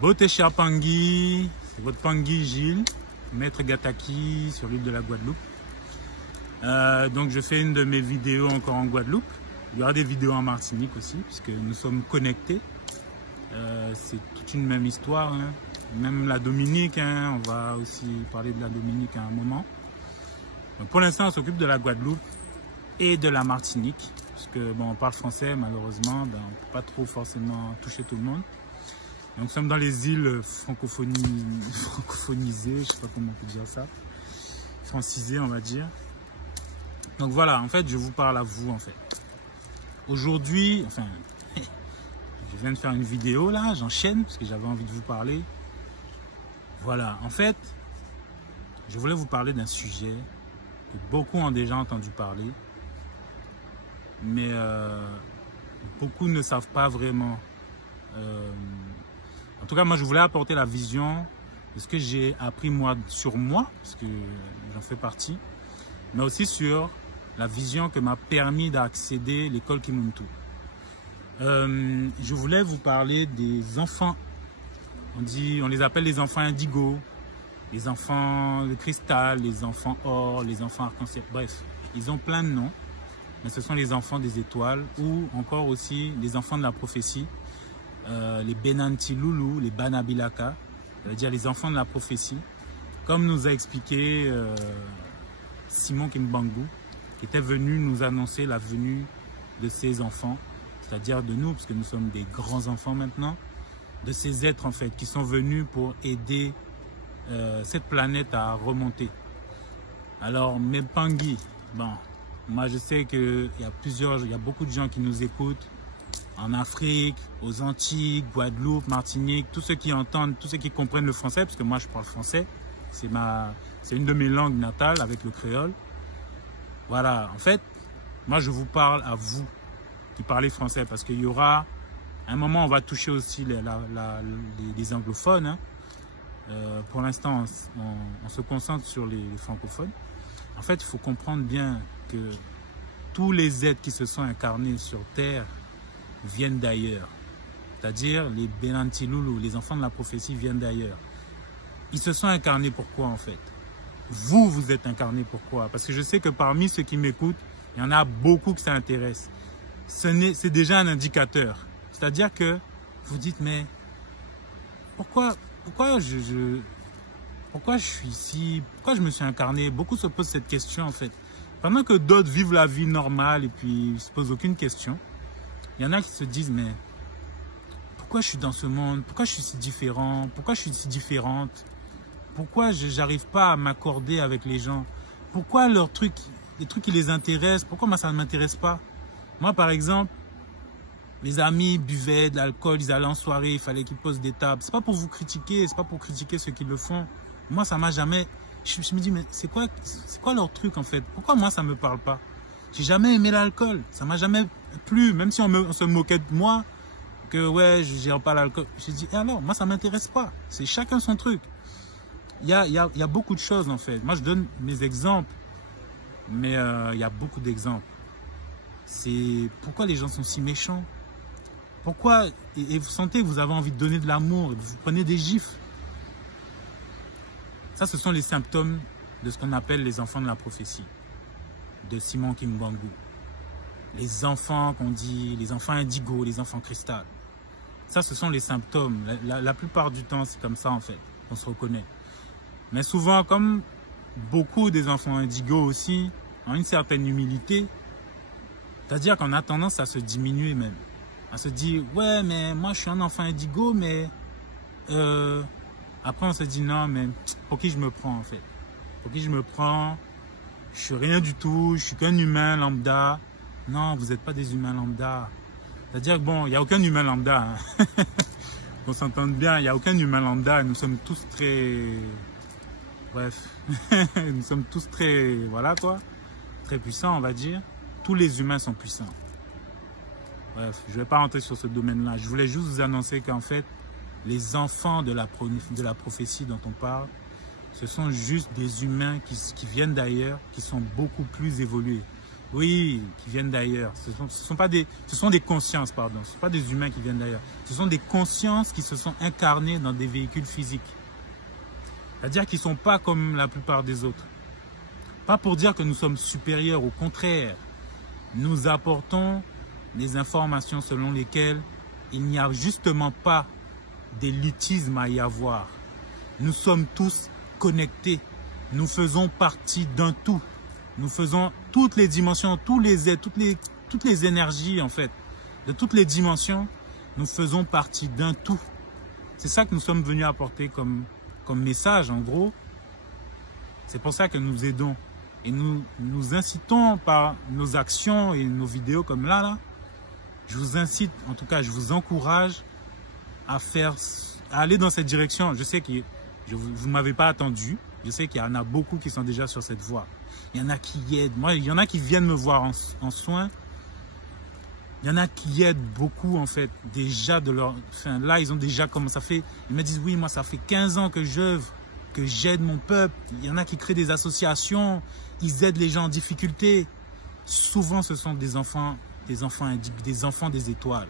Beauté cher Pangui, c'est votre Pangui Gilles, maître Gataki sur l'île de la Guadeloupe. Donc je fais une de mes vidéos encore en Guadeloupe. Il y aura des vidéos en Martinique aussi, puisque nous sommes connectés. C'est toute une même histoire, hein. Même la Dominique, hein. On va aussi parler de la Dominique à un moment. Donc pour l'instant, on s'occupe de la Guadeloupe et de la Martinique, puisque bon, on parle français, malheureusement, ben, on ne peut pas trop forcément toucher tout le monde. Donc nous sommes dans les îles francophonisées, je ne sais pas comment on peut dire ça, francisées on va dire. Donc voilà, en fait je vous parle à vous en fait. Aujourd'hui, enfin, je viens de faire une vidéo là, j'enchaîne parce que j'avais envie de vous parler. Voilà, en fait, je voulais vous parler d'un sujet que beaucoup ont déjà entendu parler, mais beaucoup ne savent pas vraiment. En tout cas, moi, je voulais apporter la vision de ce que j'ai appris moi sur moi, parce que j'en fais partie, mais aussi sur la vision que m'a permis d'accéder à l'école Kimuntu. Je voulais vous parler des enfants. On les appelle les enfants indigo, les enfants de cristal, les enfants or, les enfants arc-en-ciel. Bref, ils ont plein de noms, mais ce sont les enfants des étoiles ou encore aussi les enfants de la prophétie. Les Benanti Loulou, les Banabilaka, ça veut dire les enfants de la prophétie, comme nous a expliqué Simon Kimbangu, qui était venu nous annoncer la venue de ces enfants, c'est-à-dire de nous, puisque nous sommes des grands enfants maintenant, de ces êtres en fait, qui sont venus pour aider cette planète à remonter. Alors, mes Pangui, bon, moi je sais qu'il y a beaucoup de gens qui nous écoutent, en Afrique, aux Antilles, Guadeloupe, Martinique, tous ceux qui entendent, tous ceux qui comprennent le français, parce que moi je parle français, c'est une de mes langues natales avec le créole. Voilà, en fait, moi je vous parle à vous qui parlez français, parce qu'il y aura, à un moment on va toucher aussi les anglophones. Hein. Pour l'instant, on se concentre sur les francophones. En fait, il faut comprendre bien que tous les êtres qui se sont incarnés sur Terre viennent d'ailleurs, c'est-à-dire les Benanti Loulou, les enfants de la prophétie viennent d'ailleurs. Ils se sont incarnés pourquoi en fait? Vous êtes incarnés pourquoi? Parce que je sais que parmi ceux qui m'écoutent, il y en a beaucoup qui s'intéressent. C'est déjà un indicateur, c'est-à-dire que vous dites mais pourquoi je suis ici? Pourquoi je me suis incarné? Beaucoup se posent cette question en fait. Pendant que d'autres vivent la vie normale et puis ils ne se posent aucune question. Il y en a qui se disent, mais pourquoi je suis dans ce monde? Pourquoi je suis si différent? Pourquoi je suis si différente? Pourquoi je n'arrive pas à m'accorder avec les gens? Pourquoi les trucs qui les intéressent, pourquoi moi ça ne m'intéresse pas? Moi par exemple, mes amis buvaient de l'alcool, ils allaient en soirée, il fallait qu'ils posent des tables. C'est pas pour vous critiquer, c'est pas pour critiquer ceux qui le font. Moi ça m'a jamais... Je me dis, mais c'est quoi leur truc en fait? Pourquoi moi ça me parle pas? J'ai jamais aimé l'alcool, ça m'a jamais plu, même si on se moquait de moi, que ouais, je gère pas l'alcool. J'ai dit, alors, moi ça m'intéresse pas, c'est chacun son truc. Il y a beaucoup de choses en fait. Moi je donne mes exemples, mais il y a beaucoup d'exemples. C'est pourquoi les gens sont si méchants. Pourquoi, et vous sentez que vous avez envie de donner de l'amour, vous prenez des gifles. Ça, ce sont les symptômes de ce qu'on appelle les enfants de la prophétie, de Simon Kimbangu. Les enfants qu'on dit, les enfants indigo, les enfants cristal. Ça, ce sont les symptômes. La plupart du temps, c'est comme ça en fait, on se reconnaît. Mais souvent, comme beaucoup des enfants indigo aussi, ont une certaine humilité, c'est-à-dire qu'on a tendance à se diminuer même. À se dire, ouais, mais moi je suis un enfant indigo, mais après on se dit, non, mais pour qui je me prends en fait? Pour qui je me prends? Je suis rien du tout, je suis qu'un humain lambda. Non, vous n'êtes pas des humains lambda. C'est-à-dire que bon, il n'y a aucun humain lambda. Hein. Qu'on s'entende bien, il n'y a aucun humain lambda. Nous sommes tous très... Bref, nous sommes tous très... Voilà quoi. Très puissants, on va dire. Tous les humains sont puissants. Bref, je ne vais pas rentrer sur ce domaine-là. Je voulais juste vous annoncer qu'en fait, les enfants de la prophétie dont on parle, ce sont juste des humains qui viennent d'ailleurs, qui sont beaucoup plus évolués. Oui, qui viennent d'ailleurs. Ce sont des consciences, pardon. Ce ne sont pas des humains qui viennent d'ailleurs. Ce sont des consciences qui se sont incarnées dans des véhicules physiques. C'est-à-dire qu'ils ne sont pas comme la plupart des autres. Pas pour dire que nous sommes supérieurs, au contraire. Nous apportons des informations selon lesquelles il n'y a justement pas d'élitisme à y avoir. Nous sommes tous connectés. Nous faisons partie d'un tout. Nous faisons toutes les dimensions, tous les êtres, toutes les énergies en fait. De toutes les dimensions, nous faisons partie d'un tout. C'est ça que nous sommes venus apporter comme message en gros. C'est pour ça que nous aidons. Et nous incitons par nos actions et nos vidéos comme là. Je vous incite, en tout cas je vous encourage à aller dans cette direction. Je sais que vous ne m'avez pas attendu. Je sais qu'il y en a beaucoup qui sont déjà sur cette voie. Il y en a qui aident. Moi, il y en a qui viennent me voir en soins. Il y en a qui aident beaucoup, en fait, déjà de leur... Enfin, là, ils ont déjà commencé. Ils me disent, oui, moi, ça fait 15 ans que j'œuvre, que j'aide mon peuple. Il y en a qui créent des associations. Ils aident les gens en difficulté. Souvent, ce sont des enfants des étoiles.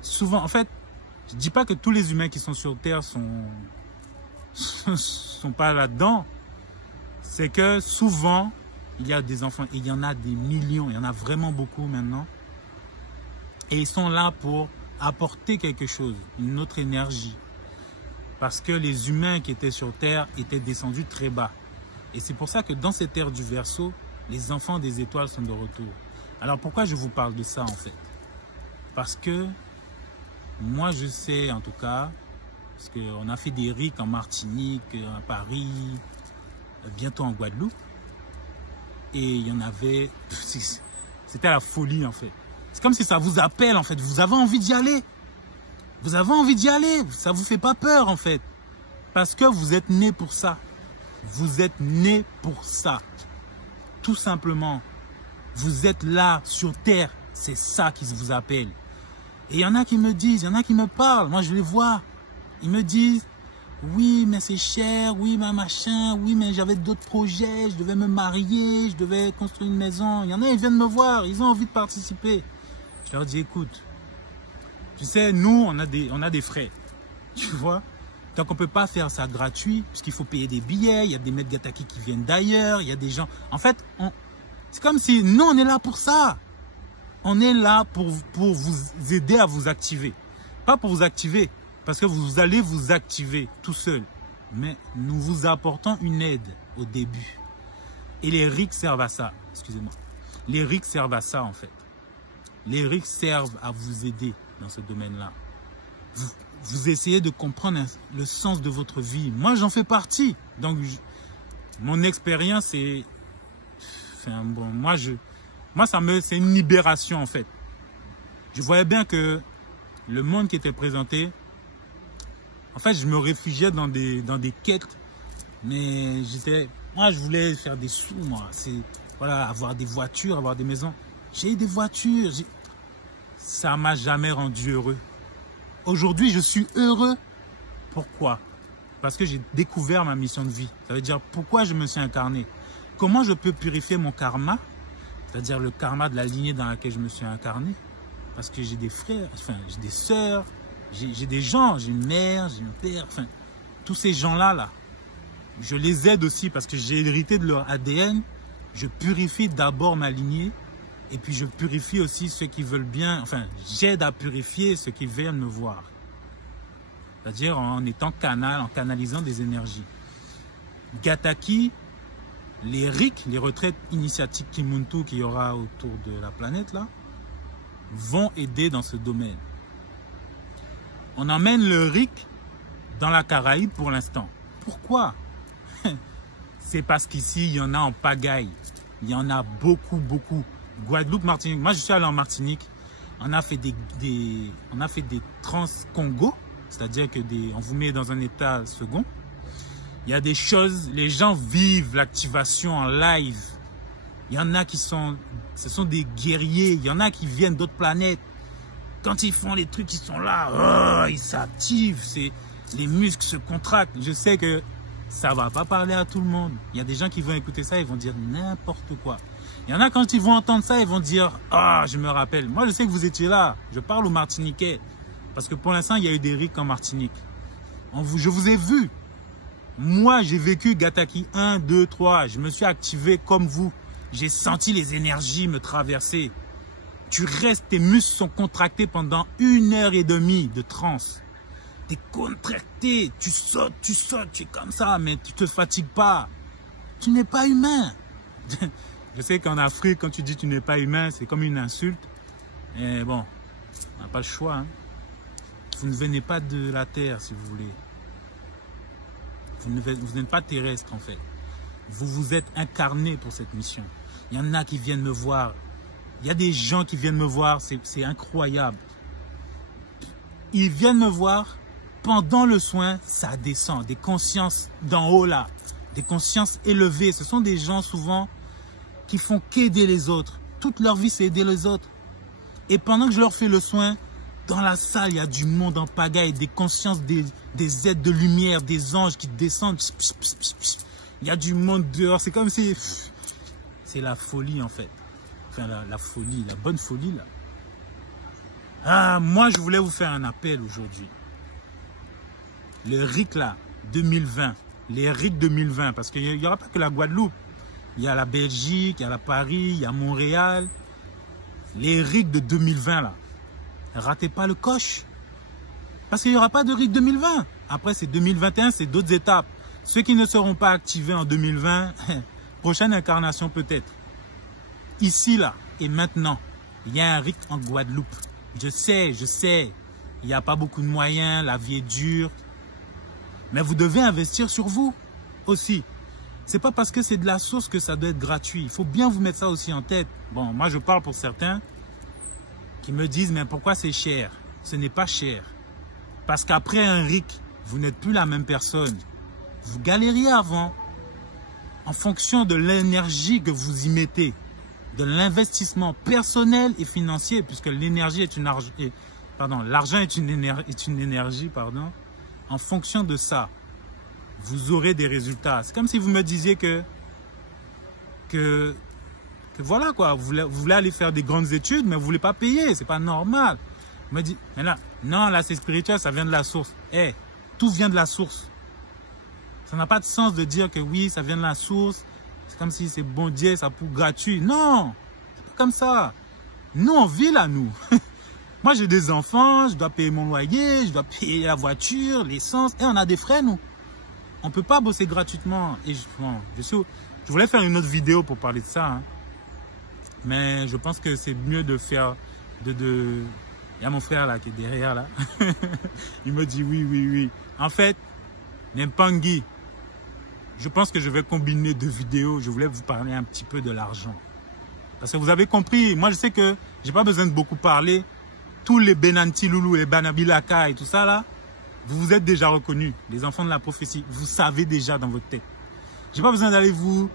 Souvent, en fait, je ne dis pas que tous les humains qui sont sur Terre sont pas là-dedans. C'est que souvent, il y a des enfants, et il y en a des millions, il y en a vraiment beaucoup maintenant. Et ils sont là pour apporter quelque chose, une autre énergie. Parce que les humains qui étaient sur Terre étaient descendus très bas. Et c'est pour ça que dans cette ère du Verseau, les enfants des étoiles sont de retour. Alors pourquoi je vous parle de ça en fait? Parce que moi je sais en tout cas, parce qu'on a fait des RIC en Martinique, à Paris, bientôt en Guadeloupe. Et il y en avait... C'était la folie en fait. C'est comme si ça vous appelle en fait. Vous avez envie d'y aller. Vous avez envie d'y aller. Ça ne vous fait pas peur en fait. Parce que vous êtes né pour ça. Vous êtes né pour ça. Tout simplement. Vous êtes là sur Terre. C'est ça qui vous appelle. Et il y en a qui me disent, il y en a qui me parlent. Moi je les vois. Ils me disent... Oui, mais c'est cher, oui, mais machin, oui, mais j'avais d'autres projets, je devais me marier, je devais construire une maison. Il y en a, ils viennent me voir, ils ont envie de participer. Je leur dis, écoute, tu sais, nous, on a des frais, tu vois. Donc, on ne peut pas faire ça gratuit, puisqu'il faut payer des billets, il y a des maîtres Gataki qui viennent d'ailleurs, il y a des gens... En fait, c'est comme si, nous, on est là pour ça. On est là pour vous aider à vous activer. Pas pour vous activer. Parce que vous allez vous activer tout seul. Mais nous vous apportons une aide au début. Et les RIC servent à ça. Excusez-moi. Les RIC servent à ça en fait. Les RIC servent à vous aider dans ce domaine-là. Vous essayez de comprendre le sens de votre vie. Moi, j'en fais partie. Donc, mon expérience est... Enfin, bon, c'est une libération en fait. Je voyais bien que le monde qui était présenté... En fait, je me réfugiais dans des quêtes, mais moi, je voulais faire des sous, moi. C'est, voilà, avoir des voitures, avoir des maisons. J'ai eu des voitures. Ça ne m'a jamais rendu heureux. Aujourd'hui, je suis heureux. Pourquoi? Parce que j'ai découvert ma mission de vie. Ça veut dire pourquoi je me suis incarné. Comment je peux purifier mon karma, c'est-à-dire le karma de la lignée dans laquelle je me suis incarné. Parce que j'ai des frères, enfin, j'ai des sœurs. J'ai des gens, j'ai une mère, j'ai un père, enfin, tous ces gens-là, je les aide aussi parce que j'ai hérité de leur ADN. Je purifie d'abord ma lignée et puis je purifie aussi ceux qui veulent bien, enfin, j'aide à purifier ceux qui viennent me voir. C'est-à-dire en étant canal, en canalisant des énergies. Gataki, les RIC, les retraites initiatiques Kimuntu qu'il y aura autour de la planète, là, vont aider dans ce domaine. On emmène le RIC dans la Caraïbe pour l'instant. Pourquoi? C'est parce qu'ici, il y en a en pagaille. Il y en a beaucoup, beaucoup. Guadeloupe, Martinique. Moi, je suis allé en Martinique. On a fait des trans-Congo. C'est-à-dire que on vous met dans un état second. Il y a des choses, les gens vivent l'activation en live. Il y en a ce sont des guerriers. Il y en a qui viennent d'autres planètes. Quand ils font les trucs, ils sont là, oh, ils s'activent, les muscles se contractent. Je sais que ça ne va pas parler à tout le monde. Il y a des gens qui vont écouter ça, ils vont dire n'importe quoi. Il y en a, quand ils vont entendre ça, ils vont dire « Ah, je me rappelle. » Moi, je sais que vous étiez là. Je parle aux Martiniquais. Parce que pour l'instant, il y a eu des RIC en Martinique. Je vous ai vu. Moi, j'ai vécu Gataki 1, 2, 3. Je me suis activé comme vous. J'ai senti les énergies me traverser. Tu restes, tes muscles sont contractés pendant 1h30 de transe. Tu es contracté, tu sautes, tu es comme ça, mais tu ne te fatigues pas. Tu n'es pas humain. Je sais qu'en Afrique, quand tu dis tu n'es pas humain, c'est comme une insulte. Et bon, on n'a pas le choix. Hein. Vous ne venez pas de la terre, si vous voulez. Vous n'êtes pas terrestre, en fait. Vous vous êtes incarné pour cette mission. Il y en a qui viennent me voir. Il y a des gens qui viennent me voir, c'est incroyable. Ils viennent me voir, pendant le soin, ça descend. Des consciences d'en haut là, des consciences élevées. Ce sont des gens souvent qui font qu'aider les autres. Toute leur vie, c'est aider les autres. Et pendant que je leur fais le soin, dans la salle, il y a du monde en pagaille, des consciences, des êtres de lumière, des anges qui descendent. Il y a du monde dehors. C'est comme si... C'est la folie en fait. Enfin, la folie, la bonne folie là. Ah, moi, je voulais vous faire un appel aujourd'hui. Le RIC là, 2020. Les RIC 2020. Parce qu'il n'y aura pas que la Guadeloupe. Il y a la Belgique, il y a la Paris, il y a Montréal. Les RIC de 2020 là. Ratez pas le coche. Parce qu'il n'y aura pas de RIC 2020. Après, c'est 2021, c'est d'autres étapes. Ceux qui ne seront pas activés en 2020, prochaine incarnation peut-être. Ici, là, et maintenant, il y a un RIC en Guadeloupe. Je sais, il n'y a pas beaucoup de moyens, la vie est dure. Mais vous devez investir sur vous aussi. C'est pas parce que c'est de la source que ça doit être gratuit. Il faut bien vous mettre ça aussi en tête. Bon, moi, je parle pour certains qui me disent, mais pourquoi c'est cher? Ce n'est pas cher. Parce qu'après un RIC, vous n'êtes plus la même personne. Vous galériez avant. En fonction de l'énergie que vous y mettez, de l'investissement personnel et financier, puisque l'énergie est une argent, pardon, l'argent est une énergie, pardon. En fonction de ça, vous aurez des résultats. C'est comme si vous me disiez que voilà quoi, vous voulez aller faire des grandes études, mais vous ne voulez pas payer, c'est pas normal. Vous me dites, mais là, non, là c'est spirituel, ça vient de la source. Eh, tout vient de la source. Ça n'a pas de sens de dire que oui, ça vient de la source. C'est comme si c'est bon Dieu, ça pour gratuit. Non, c'est pas comme ça. Nous, on vit là, nous. Moi, j'ai des enfants, je dois payer mon loyer, je dois payer la voiture, l'essence. Et on a des frais, nous. On ne peut pas bosser gratuitement. Et je voulais faire une autre vidéo pour parler de ça. Hein. Mais je pense que c'est mieux de faire... Il y a mon frère là qui est derrière là. Il me dit oui. En fait, Nempangui, je pense que je vais combiner deux vidéos. Je voulais vous parler un petit peu de l'argent. Parce que vous avez compris, moi je sais que je n'ai pas besoin de beaucoup parler. Tous les Benanti Loulou et Banabilaka et tout ça là, vous vous êtes déjà reconnus. Les enfants de la prophétie, vous savez déjà dans votre tête. Je n'ai pas besoin d'aller vous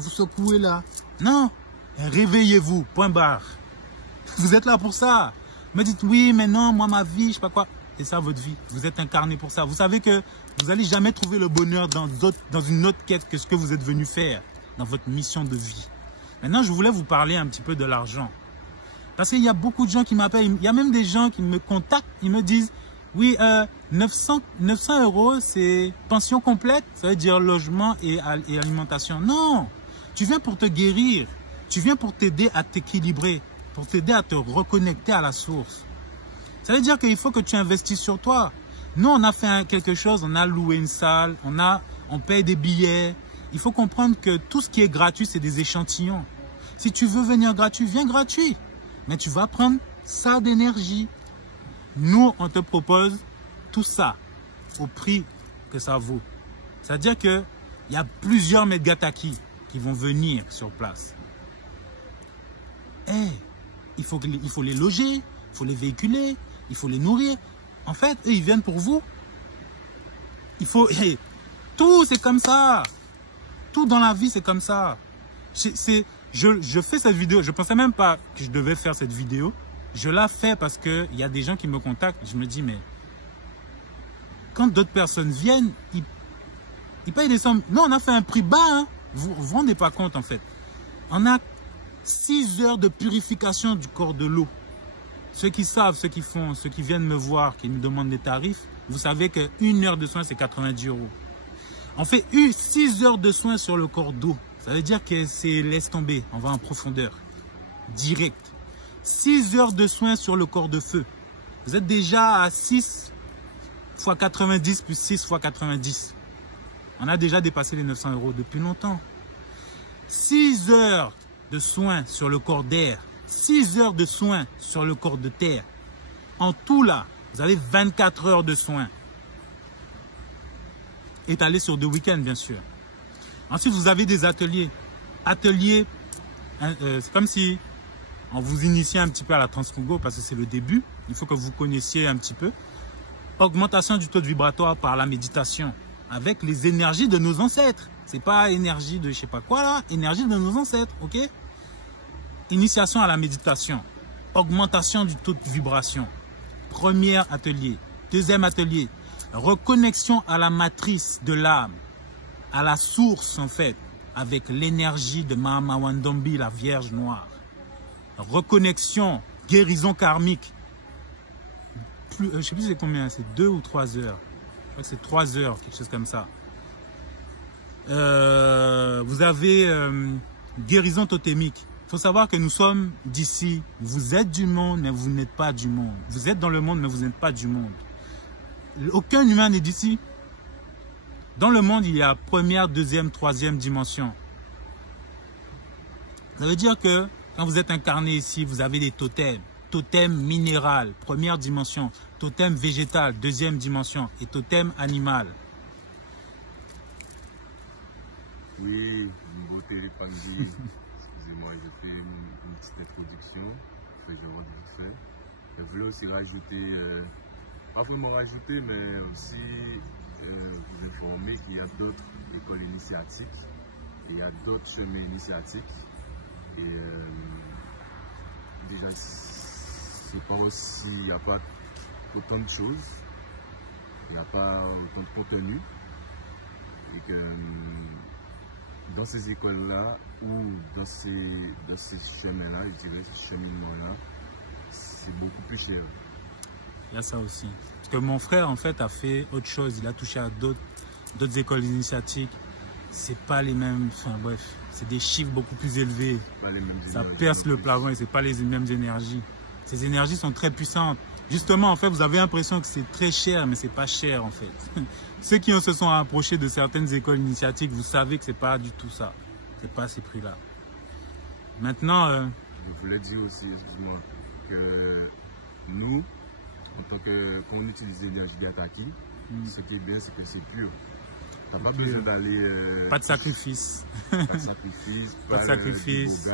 secouer là. Non, réveillez-vous, point barre. Vous êtes là pour ça. Me dites oui, mais non, moi ma vie, je sais pas quoi. C'est ça votre vie. Vous êtes incarné pour ça. Vous savez que vous n'allez jamais trouver le bonheur dans une autre quête que ce que vous êtes venu faire dans votre mission de vie. Maintenant, je voulais vous parler un petit peu de l'argent. Parce qu'il y a beaucoup de gens qui m'appellent. Il y a même des gens qui me contactent. Ils me disent, oui, 900 €, c'est pension complète. Ça veut dire logement et alimentation. Non, tu viens pour te guérir. Tu viens pour t'aider à t'équilibrer. Pour t'aider à te reconnecter à la source. Ça veut dire qu'il faut que tu investisses sur toi. Nous, on a fait quelque chose, on a loué une salle, on paye des billets. Il faut comprendre que tout ce qui est gratuit, c'est des échantillons. Si tu veux venir gratuit, viens gratuit. Mais tu vas prendre ça d'énergie. Nous, on te propose tout ça au prix que ça vaut. C'est-à-dire qu'il y a plusieurs Medgataki qui vont venir sur place. Il faut les loger, il faut les véhiculer, il faut les nourrir. En fait, eux, ils viennent pour vous. Tout, c'est comme ça. Tout dans la vie, c'est comme ça. Je fais cette vidéo. Je ne pensais même pas que je devais faire cette vidéo. Je la fais parce qu'il y a des gens qui me contactent. Je me dis, mais quand d'autres personnes viennent, ils payent des sommes. Nous, on a fait un prix bas. Hein. Vous ne vous rendez pas compte, en fait. On a 6 heures de purification du corps de l'eau. Ceux qui savent, ceux qui font, ceux qui viennent me voir, qui nous demandent des tarifs, vous savez qu'une heure de soins, c'est 90 €. On fait 6 heures de soins sur le corps d'eau. Ça veut dire que c'est laisse tomber, on va en profondeur. Direct. 6 heures de soins sur le corps de feu. Vous êtes déjà à 6 x 90 plus 6 x 90. On a déjà dépassé les 900 € depuis longtemps. 6 heures de soins sur le corps d'air. 6 heures de soins sur le corps de terre. En tout là, vous avez 24 heures de soins. Étalés sur 2 week-ends, bien sûr. Ensuite, vous avez des ateliers. Ateliers, c'est comme si on vous initiait un petit peu à la Transcongo parce que c'est le début. Il faut que vous connaissiez un petit peu. Augmentation du taux de vibratoire par la méditation avec les énergies de nos ancêtres. C'est pas énergie de je sais pas quoi là, énergie de nos ancêtres, ok? Initiation à la méditation. Augmentation du taux de vibration. Premier atelier. Deuxième atelier. Reconnexion à la matrice de l'âme. À la source en fait. Avec l'énergie de Mahama Wandombi, la Vierge Noire. Reconnexion, guérison karmique. Je ne sais plus c'est combien, c'est 2 ou 3 heures. Je crois que c'est 3 heures, quelque chose comme ça. Vous avez guérison totémique. Il faut savoir que nous sommes d'ici. Vous êtes du monde, mais vous n'êtes pas du monde. Vous êtes dans le monde, mais vous n'êtes pas du monde. Aucun humain n'est d'ici. Dans le monde, il y a première, deuxième, troisième dimension. Ça veut dire que quand vous êtes incarné ici, vous avez des totems. Totem minéral, première dimension. Totem végétal, deuxième dimension. Et totem animal. Oui, niveau Télépangui. Excusez-moi, je fais une petite introduction. Je vois vite fait. Je voulais aussi rajouter, pas vraiment rajouter, mais aussi vous informer qu'il y a d'autres écoles initiatiques. Il y a d'autres chemins initiatiques. Et déjà, c'est pas aussi, il n'y a pas autant de choses, il n'y a pas autant de contenu. Et que dans ces écoles-là, ou dans ces chemins-là, je dirais, ces cheminements-là, c'est beaucoup plus cher. Il y a ça aussi. Parce que mon frère, en fait, a fait autre chose. Il a touché à d'autres écoles initiatiques. C'est pas les mêmes, enfin bref, c'est des chiffres beaucoup plus élevés. Pas les mêmes ça perce le plafond et c'est pas les mêmes énergies. Ces énergies sont très puissantes. Justement, en fait, vous avez l'impression que c'est très cher, mais c'est pas cher, en fait. Ceux qui se sont approchés de certaines écoles initiatiques, vous savez que c'est pas du tout ça. C'est pas à ces prix-là. Maintenant... Je voulais dire aussi, excuse-moi, que nous, en tant que quand on utilise l'énergie d'Ataki, ce qui est bien, c'est que c'est pur. T'as pas besoin d'aller... pas de sacrifice. Pas de sacrifice. Pas de sacrifice.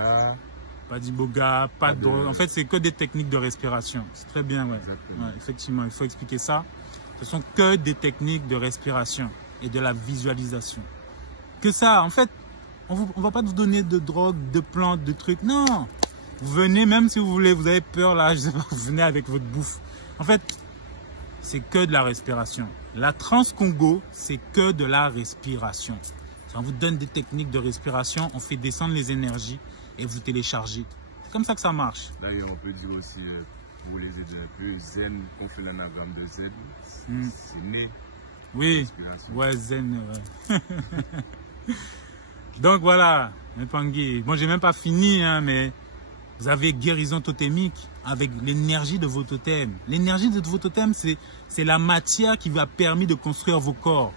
Pas d'iboga, pas de drogue. En fait, c'est que des techniques de respiration. C'est très bien, ouais. Ouais. Effectivement, il faut expliquer ça. Ce sont que des techniques de respiration et de la visualisation. Que ça, en fait, on ne va pas vous donner de drogue, de plantes, de trucs. Non. Vous venez, même si vous voulez, vous avez peur là, je sais pas, vous venez avec votre bouffe. En fait, c'est que de la respiration. La Transcongo, c'est que de la respiration. On vous donne des techniques de respiration, on fait descendre les énergies et vous téléchargez. C'est comme ça que ça marche. D'ailleurs, on peut dire aussi, pour les aider un peu, Zen, on fait l'anagramme de Zen, c'est né. Oui, ouais, Zen, ouais. Donc voilà, Mpangui. Bon, j'ai même pas fini, hein, mais vous avez guérison totémique avec l'énergie de vos totems. L'énergie de vos totems, c'est la matière qui vous a permis de construire vos corps.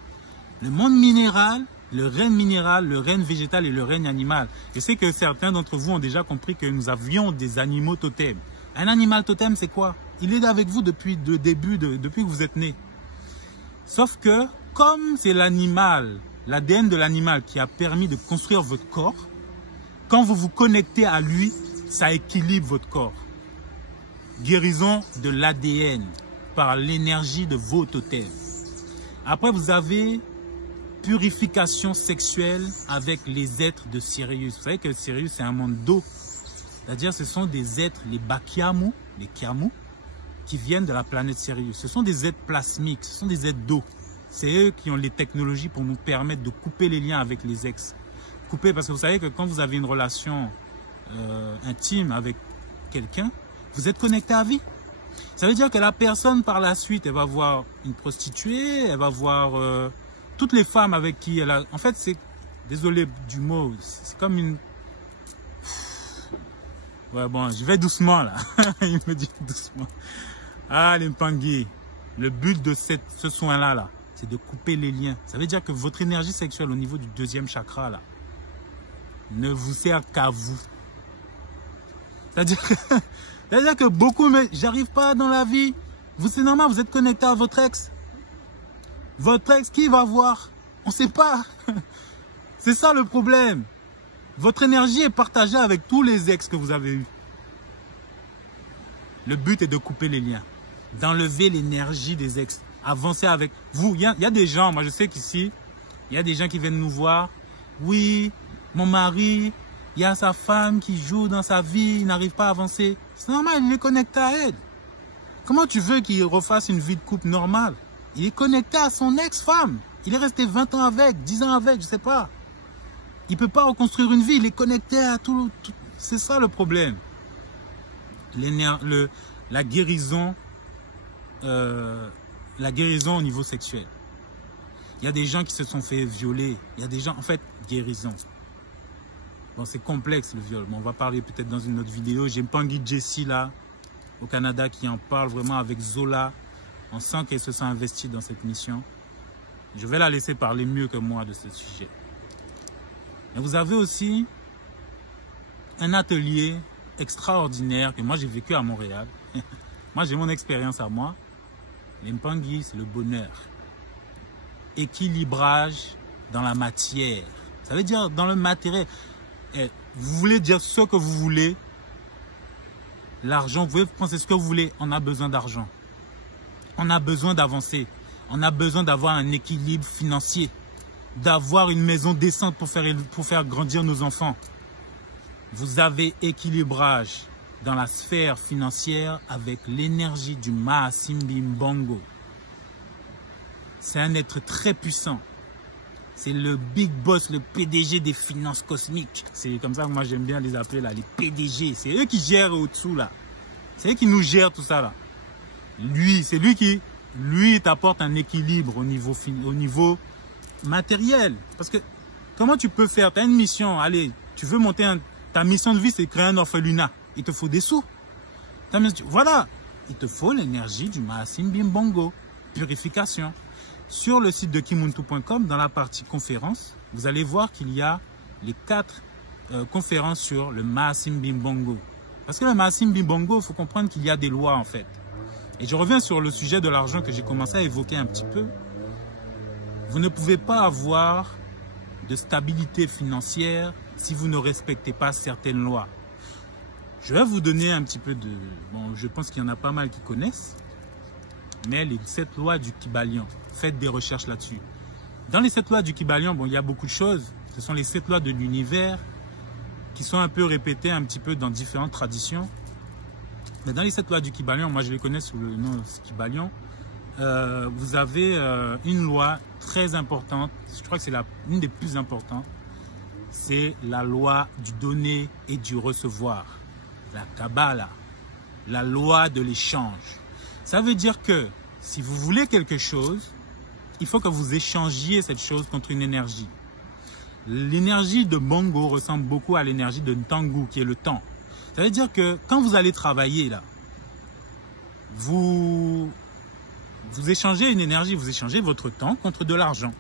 Le monde minéral, le règne végétal et le règne animal. Je sais que certains d'entre vous ont déjà compris que nous avions des animaux totems. Un animal totem, c'est quoi? Il est avec vous depuis le début, depuis que vous êtes né. Sauf que, comme c'est l'animal, l'ADN de l'animal qui a permis de construire votre corps, quand vous vous connectez à lui, ça équilibre votre corps. Guérison de l'ADN par l'énergie de vos totems. Après, vous avez purification sexuelle avec les êtres de Sirius. Vous savez que Sirius, c'est un monde d'eau. C'est-à-dire, ce sont des êtres, les Bakiamu, les Kiamu, qui viennent de la planète Sirius. Ce sont des êtres plasmiques, ce sont des êtres d'eau. C'est eux qui ont les technologies pour nous permettre de couper les liens avec les ex. couper, parce que vous savez que quand vous avez une relation intime avec quelqu'un, vous êtes connecté à vie. Ça veut dire que la personne par la suite, elle va voir une prostituée, elle va voir toutes les femmes avec qui elle a... En fait, c'est... Désolé du mot, c'est comme une... Ouais, bon, je vais doucement là. Il me dit doucement. Ah, les Mpangui, le but de ce soin-là, c'est de couper les liens. Ça veut dire que votre énergie sexuelle au niveau du deuxième chakra, là, ne vous sert qu'à vous. C'est-à-dire que beaucoup, mais j'arrive pas dans la vie. Vous, c'est normal, vous êtes connecté à votre ex. Votre ex, qui va voir? On ne sait pas. C'est ça le problème. Votre énergie est partagée avec tous les ex que vous avez eus. Le but est de couper les liens, d'enlever l'énergie des ex, avancer avec vous. Il y a des gens, moi je sais qu'ici, il y a des gens qui viennent nous voir. Oui, mon mari, il y a sa femme qui joue dans sa vie, il n'arrive pas à avancer. C'est normal, il est connecté à elle. Comment tu veux qu'il refasse une vie de couple normale? Il est connecté à son ex-femme. Il est resté 20 ans avec, 10 ans avec, je ne sais pas. Il ne peut pas reconstruire une vie, il est connecté à tout. C'est ça le problème. La guérison au niveau sexuel. Il y a des gens qui se sont fait violer. Il y a des gens, en fait, guérison. Bon, c'est complexe le viol. Bon, on va parler peut-être dans une autre vidéo. J'ai Mpangui Jessie là, au Canada, qui en parle vraiment avec Zola. On sent qu'elle se sent investie dans cette mission. Je vais la laisser parler mieux que moi de ce sujet. Et vous avez aussi un atelier extraordinaire que moi j'ai vécu à Montréal. Moi j'ai mon expérience à moi. Les Mpangui, c'est le bonheur. Équilibrage dans la matière. Ça veut dire dans le matériel. Vous voulez dire ce que vous voulez. L'argent, vous pouvez penser ce que vous voulez. On a besoin d'argent. On a besoin d'avancer. On a besoin d'avoir un équilibre financier. D'avoir une maison décente pour faire grandir nos enfants. Vous avez équilibrage dans la sphère financière avec l'énergie du Mahasimbi Mbongo. C'est un être très puissant. C'est le big boss, le PDG des finances cosmiques. C'est comme ça que moi j'aime bien les appeler là, les PDG. C'est eux qui gèrent au-dessous là. C'est eux qui nous gèrent tout ça là. Lui, c'est lui qui t'apporte un équilibre au niveau matériel. Parce que comment tu peux faire? Tu as une mission, allez, tu veux monter ta mission de vie, c'est créer un orphelinat. Il te faut des sous. Voilà, il te faut l'énergie du Mahasimbi Mbongo. Purification. Sur le site de kimuntu.com, dans la partie conférences, vous allez voir qu'il y a les 4 conférences sur le Mahasimbi Mbongo. Parce que le Mahasimbi Mbongo, il faut comprendre qu'il y a des lois en fait. Et je reviens sur le sujet de l'argent que j'ai commencé à évoquer un petit peu. Vous ne pouvez pas avoir de stabilité financière si vous ne respectez pas certaines lois. Je vais vous donner un petit peu de... Bon, je pense qu'il y en a pas mal qui connaissent. Mais les 7 lois du Kybalion, faites des recherches là-dessus. Dans les 7 lois du Kybalion, bon, il y a beaucoup de choses. Ce sont les 7 lois de l'univers qui sont un peu répétées un petit peu dans différentes traditions. Mais dans les 7 lois du Kybalion, moi je les connais sous le nom de Kybalion, vous avez une loi très importante, je crois que c'est une des plus importantes, c'est la loi du donner et du recevoir, la Kabbalah, la loi de l'échange. Ça veut dire que si vous voulez quelque chose, il faut que vous échangiez cette chose contre une énergie. L'énergie de Bongo ressemble beaucoup à l'énergie de Ntangu, qui est le temps. Ça veut dire que quand vous allez travailler là, vous échangez une énergie, vous échangez votre temps contre de l'argent.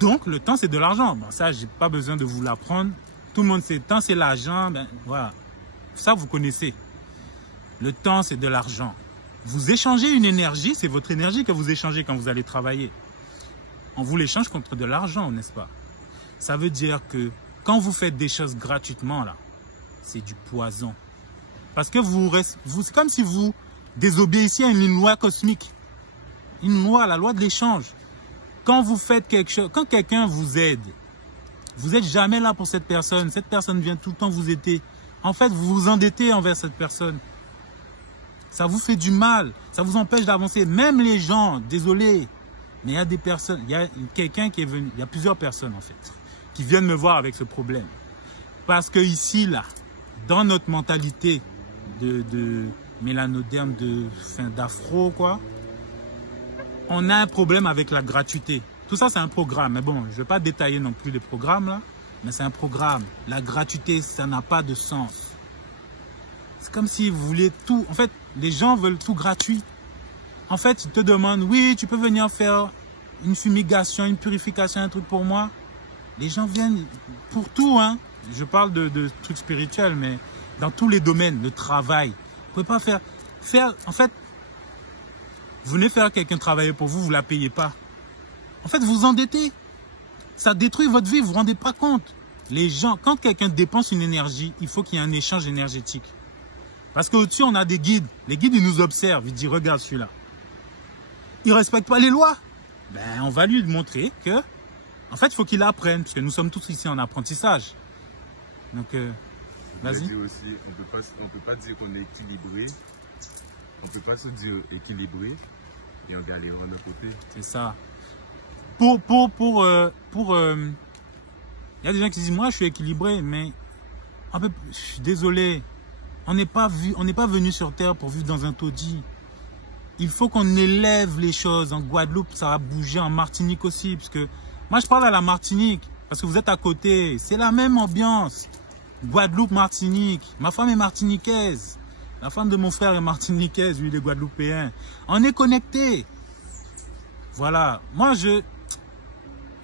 Donc le temps c'est de l'argent. Bon, ça, j'ai pas besoin de vous l'apprendre. Tout le monde sait, le temps c'est l'argent. Ben, voilà. Ça vous connaissez. Le temps c'est de l'argent. Vous échangez une énergie, c'est votre énergie que vous échangez quand vous allez travailler. On vous l'échange contre de l'argent, n'est-ce pas? Ça veut dire que quand vous faites des choses gratuitement là, c'est du poison. Parce que c'est comme si vous désobéissiez à une loi cosmique. Une loi, la loi de l'échange. Quand vous faites quelque chose, quand quelqu'un vous aide, vous n'êtes jamais là pour cette personne. Cette personne vient tout le temps vous aider. En fait, vous vous endettez envers cette personne. Ça vous fait du mal. Ça vous empêche d'avancer. Même les gens, désolé, mais il y a des personnes, il y a quelqu'un qui est venu, il y a plusieurs personnes en fait. qui viennent me voir avec ce problème. Parce que ici, là, dans notre mentalité de mélanoderme, d'afro, quoi, on a un problème avec la gratuité. Tout ça, c'est un programme. Mais bon, je ne vais pas détailler non plus les programmes, là. Mais c'est un programme. La gratuité, ça n'a pas de sens. C'est comme si vous vouliez tout. En fait, les gens veulent tout gratuit. En fait, ils te demandent, oui, tu peux venir faire une fumigation, une purification, un truc pour moi. Les gens viennent pour tout, hein. Je parle de trucs spirituels, mais dans tous les domaines, le travail. Vous ne pouvez pas faire... En fait, vous venez faire quelqu'un travailler pour vous, vous ne la payez pas. En fait, vous vous endettez. Ça détruit votre vie, vous ne vous rendez pas compte. Les gens, quand quelqu'un dépense une énergie, il faut qu'il y ait un échange énergétique. Parce qu'au-dessus, on a des guides. Les guides, ils nous observent. Ils disent, regarde celui-là. Il ne respecte pas les lois. Ben, on va lui montrer que, en fait, il faut qu'il apprenne. Parce que nous sommes tous ici en apprentissage. Donc, vas-y. On ne peut pas dire qu'on est équilibré. On ne peut pas se dire équilibré et en galérant de notre côté. C'est ça. Il y a des gens qui disent, moi, je suis équilibré, mais je suis désolé. On n'est pas venu sur Terre pour vivre dans un taudis. Il faut qu'on élève les choses. En Guadeloupe, ça va bouger. En Martinique aussi. Parce que moi, je parle à la Martinique. Parce que vous êtes à côté. C'est la même ambiance. Guadeloupe, Martinique. Ma femme est martiniquaise. La femme de mon frère est martiniquaise. Lui, il est guadeloupéen. On est connectés. Voilà. Moi, je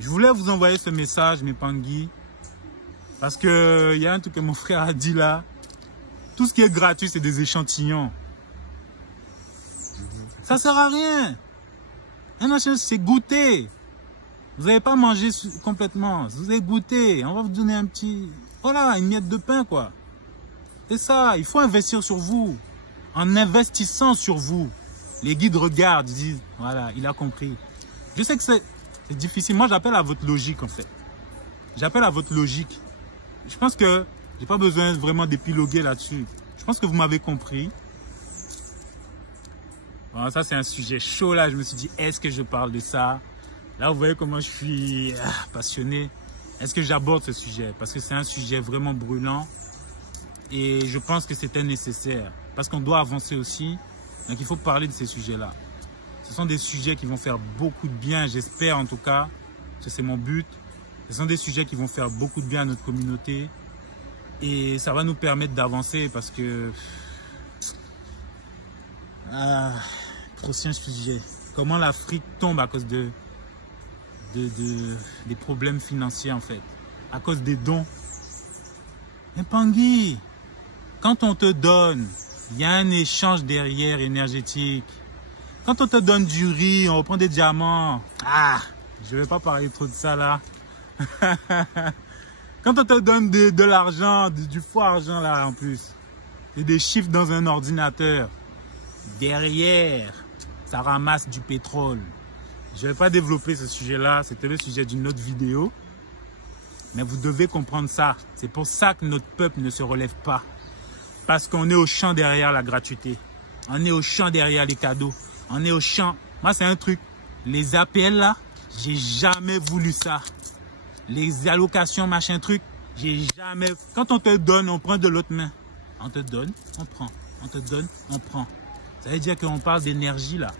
voulais vous envoyer ce message, mes Pangui. Parce que il y a un truc que mon frère a dit là. Tout ce qui est gratuit, c'est des échantillons. Ça sert à rien. Un échantillon, c'est goûter. Vous n'avez pas mangé complètement. Vous avez goûté. On va vous donner un petit... Voilà, une miette de pain, quoi. C'est ça. Il faut investir sur vous. En investissant sur vous. Les guides regardent, ils disent, voilà, il a compris. Je sais que c'est difficile. Moi, j'appelle à votre logique, en fait. J'appelle à votre logique. Je pense que j'ai pas besoin vraiment d'épiloguer là-dessus. Je pense que vous m'avez compris. Bon, ça, c'est un sujet chaud, là. Je me suis dit, est-ce que je parle de ça? Là, vous voyez comment je suis passionné. Est-ce que j'aborde ce sujet? Parce que c'est un sujet vraiment brûlant. Et je pense que c'était nécessaire. Parce qu'on doit avancer aussi. Donc, il faut parler de ces sujets-là. Ce sont des sujets qui vont faire beaucoup de bien, j'espère en tout cas. Parce que c'est mon but. Ce sont des sujets qui vont faire beaucoup de bien à notre communauté. Et ça va nous permettre d'avancer parce que... prochain sujet. Comment l'Afrique tombe à cause des problèmes financiers en fait. À cause des dons. Mais Pangui, quand on te donne, il y a un échange derrière énergétique. Quand on te donne du riz, on reprend des diamants. Je ne vais pas parler trop de ça là. Quand on te donne de l'argent, du faux argent là en plus, et des chiffres dans un ordinateur, derrière, ça ramasse du pétrole. Je ne vais pas développer ce sujet-là, c'était le sujet d'une autre vidéo. Mais vous devez comprendre ça. C'est pour ça que notre peuple ne se relève pas. Parce qu'on est au champ derrière la gratuité. On est au champ derrière les cadeaux. On est au champ. Moi, c'est un truc. Les APL là, j'ai jamais voulu ça. Les allocations, machin truc, j'ai jamais... Quand on te donne, on prend de l'autre main. On te donne, on prend. On te donne, on prend. Ça veut dire qu'on parle d'énergie là.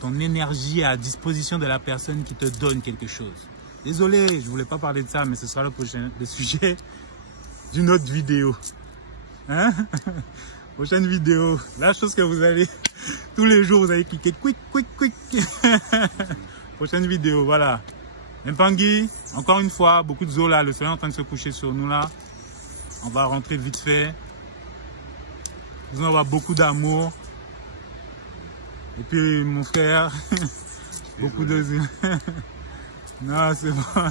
Ton énergie est à disposition de la personne qui te donne quelque chose. Désolé, je ne voulais pas parler de ça, mais ce sera le sujet d'une autre vidéo. Hein? Prochaine vidéo. La chose que vous allez... Tous les jours, vous allez cliquer quick. Prochaine vidéo, voilà. Mpangui, encore une fois, beaucoup de eau là. Le soleil est en train de se coucher sur nous là. On va rentrer vite fait. Je vous envoie beaucoup d'amour. Et puis mon frère, beaucoup de... Non, c'est bon.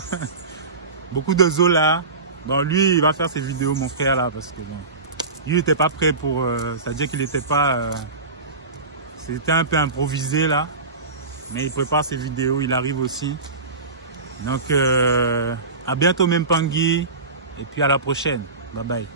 Beaucoup de Zola. Bon, lui, il va faire ses vidéos, mon frère, là, parce que bon, lui, il n'était pas prêt pour... c'est-à-dire qu'il n'était pas... c'était un peu improvisé, là. Mais il prépare ses vidéos, il arrive aussi. Donc, à bientôt, Mpangui. Et puis à la prochaine. Bye bye.